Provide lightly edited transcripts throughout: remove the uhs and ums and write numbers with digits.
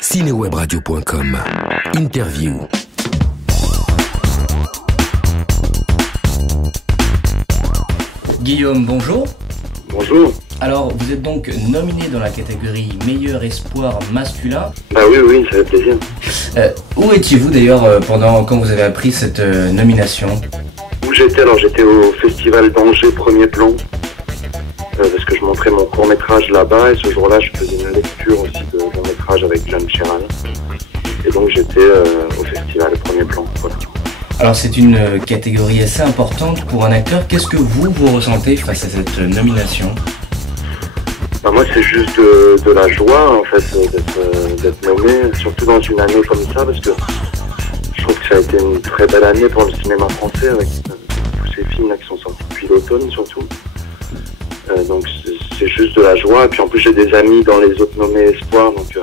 Cinewebradio.com. Interview. Guillaume, bonjour. Bonjour. Alors, vous êtes donc nominé dans la catégorie meilleur espoir masculin. Bah oui, ça fait plaisir. Où étiez-vous d'ailleurs quand vous avez appris cette nomination? Où j'étais? Alors j'étais au festival d'Angers Premier Plan, parce que je montrais mon court-métrage là-bas, et ce jour-là je faisais une lecture aussi de mon métrage avec John Chéral. Et donc j'étais au festival Premier Plan, voilà. Alors c'est une catégorie assez importante pour un acteur. Qu'est-ce que vous ressentez face à cette nomination? Bah moi c'est juste de la joie en fait d'être nommé, surtout dans une année comme ça, parce que je trouve que ça a été une très belle année pour le cinéma français avec tous ces films là qui sont sortis depuis l'automne surtout. Donc c'est juste de la joie, et puis en plus j'ai des amis dans les autres nommés espoirs, donc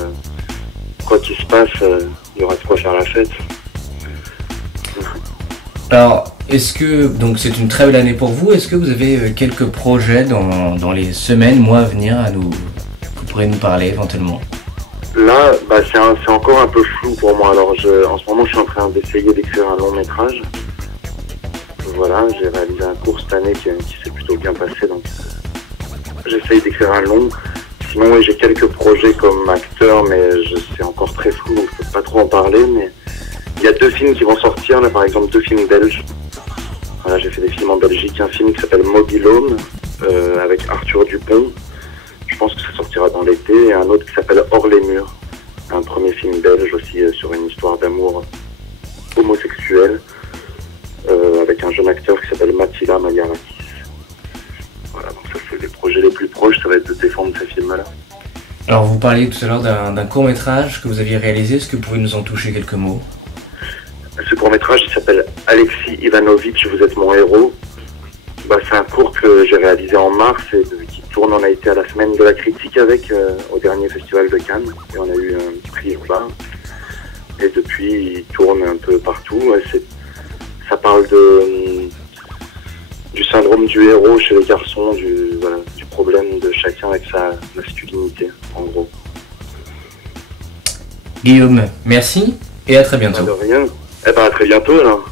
quoi qu'il se passe, il y aura de quoi faire la fête. Alors, est-ce que, donc c'est une très belle année pour vous, est-ce que vous avez quelques projets dans les semaines, mois à venir que vous pourrez nous parler éventuellement? Là, c'est encore un peu flou pour moi. Alors en ce moment je suis en train d'essayer d'écrire un long métrage. Voilà, j'ai réalisé un court cette année qui s'est plutôt bien passé, donc j'essaye d'écrire un long. Sinon oui, j'ai quelques projets comme acteur, mais c'est encore très flou, donc je peux pas trop en parler, mais il y a 2 films qui vont sortir, là par exemple 2 films belges. Voilà, j'ai fait des films en Belgique, un film qui s'appelle Mobile Home, avec Arthur Dupont. Je pense que ça sortira dans l'été, et un autre qui s'appelle Hors les murs. Un premier film belge aussi sur une histoire d'amour homosexuel, avec un jeune acteur qui s'appelle Mathila Mayarakis. Voilà, donc ça c'est les projets les plus proches, ça va être de défendre ces films-là. Alors vous parliez tout à l'heure d'un court-métrage que vous aviez réalisé, est-ce que vous pouvez nous en toucher quelques mots? Ce court-métrage il s'appelle Alexis Ivanovitch, vous êtes mon héros. C'est un court que j'ai réalisé en mars et qui tourne. On a été à la semaine de la critique avec au dernier festival de Cannes et on a eu un petit prix Urbain. Et depuis il tourne un peu partout. Ça parle du syndrome du héros chez les garçons, du problème de chacun avec sa masculinité en gros. Guillaume, merci et à très bientôt. De rien. À très bientôt alors.